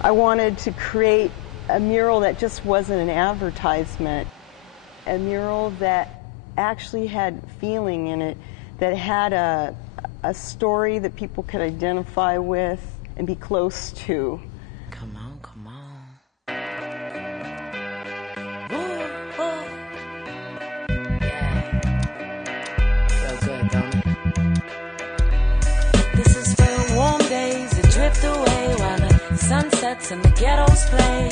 I wanted to create a mural that just wasn't an advertisement, a mural that actually had feeling in it, that had a story that people could identify with and be close to. Come on, come on. This is for warm days that drift away while the sun sets and the ghettos play.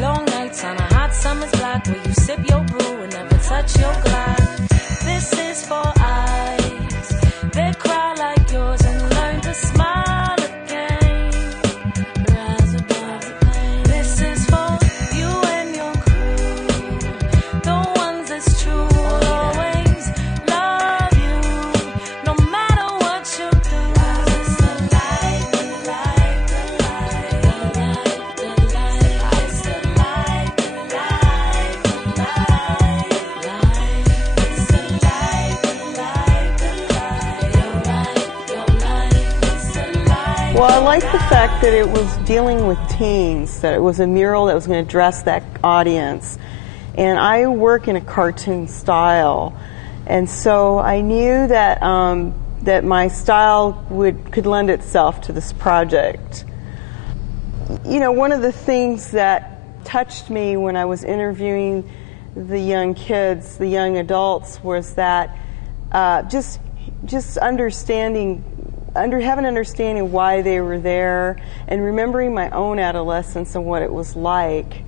Long nights on a hot summer's block where you sip your brew and never touch your glass. This is for eyes that cry like yours and learn to smile again. Rise above the pain. This is for you and your crew, the ones that's true. Always love you, no matter what you do. It's the light, the light, the light, the light, the light. It's the light, the light, the light, light. It's the light, the light, the light. Your light, your light. It's the light. Well, I like the fact that it was dealing with teens, that it was a mural that was going to address that audience. And I work in a cartoon style, and so I knew that that my style could lend itself to this project. You know, one of the things that touched me when I was interviewing the young kids, the young adults, was that just having an understanding why they were there and remembering my own adolescence and what it was like.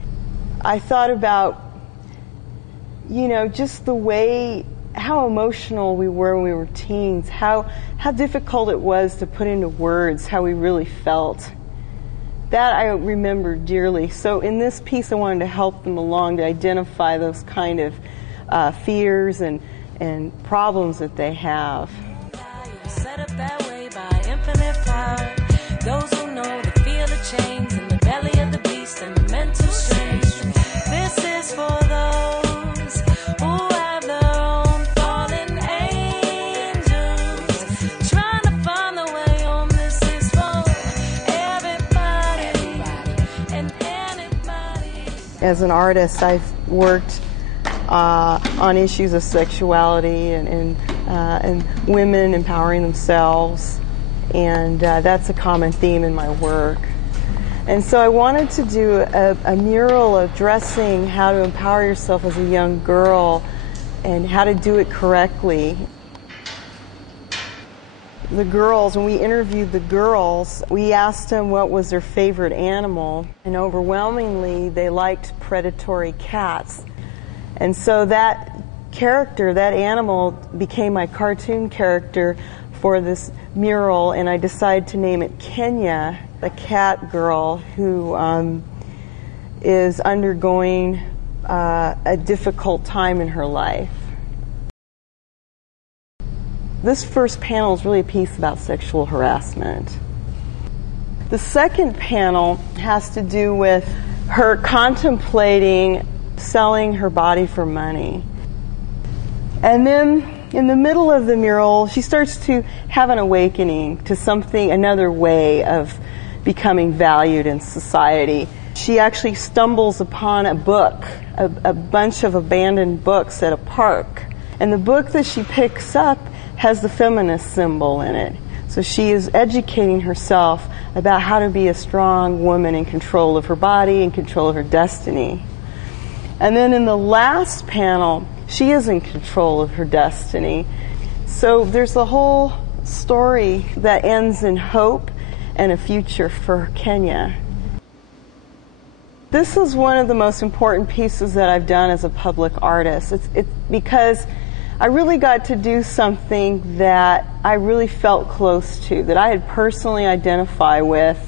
I thought about, you know, just the way, how emotional we were when we were teens, how difficult it was to put into words how we really felt. That I remember dearly. So in this piece I wanted to help them along to identify those kind of fears and problems that they have. Set up that way by infinite power. Those who know the feel of chains in the belly of the beast and the mental strain. This is for those who have their own fallen angels trying to find their way home. This is for everybody and anybody. As an artist, I've worked on issues of sexuality and women empowering themselves, and that's a common theme in my work. And so I wanted to do a mural addressing how to empower yourself as a young girl and how to do it correctly. The girls, when we interviewed the girls, we asked them what was their favorite animal, and overwhelmingly they liked predatory cats. And so that character, that animal, became my cartoon character for this mural, and I decided to name it Kenya, the cat girl who is undergoing a difficult time in her life. This first panel is really a piece about sexual harassment. The second panel has to do with her contemplating selling her body for money. And then in the middle of the mural, she starts to have an awakening to something, another way of becoming valued in society. She actually stumbles upon a book, a bunch of abandoned books at a park. And the book that she picks up has the feminist symbol in it. So she is educating herself about how to be a strong woman in control of her body and control of her destiny. And then in the last panel, she is in control of her destiny. So there's a whole story that ends in hope and a future for Kenya. This is one of the most important pieces that I've done as a public artist. It's because I really got to do something that I really felt close to, that I had personally identified with,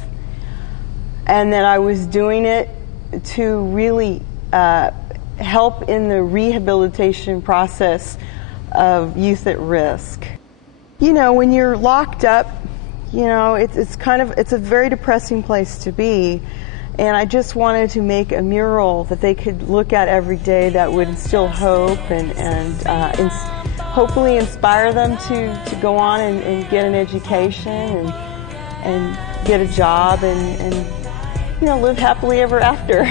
and that I was doing it to really help in the rehabilitation process of youth at risk. You know, when you're locked up, you know, it's a very depressing place to be, and I just wanted to make a mural that they could look at every day that would instill hope and hopefully inspire them to go on and get an education and get a job and live happily ever after.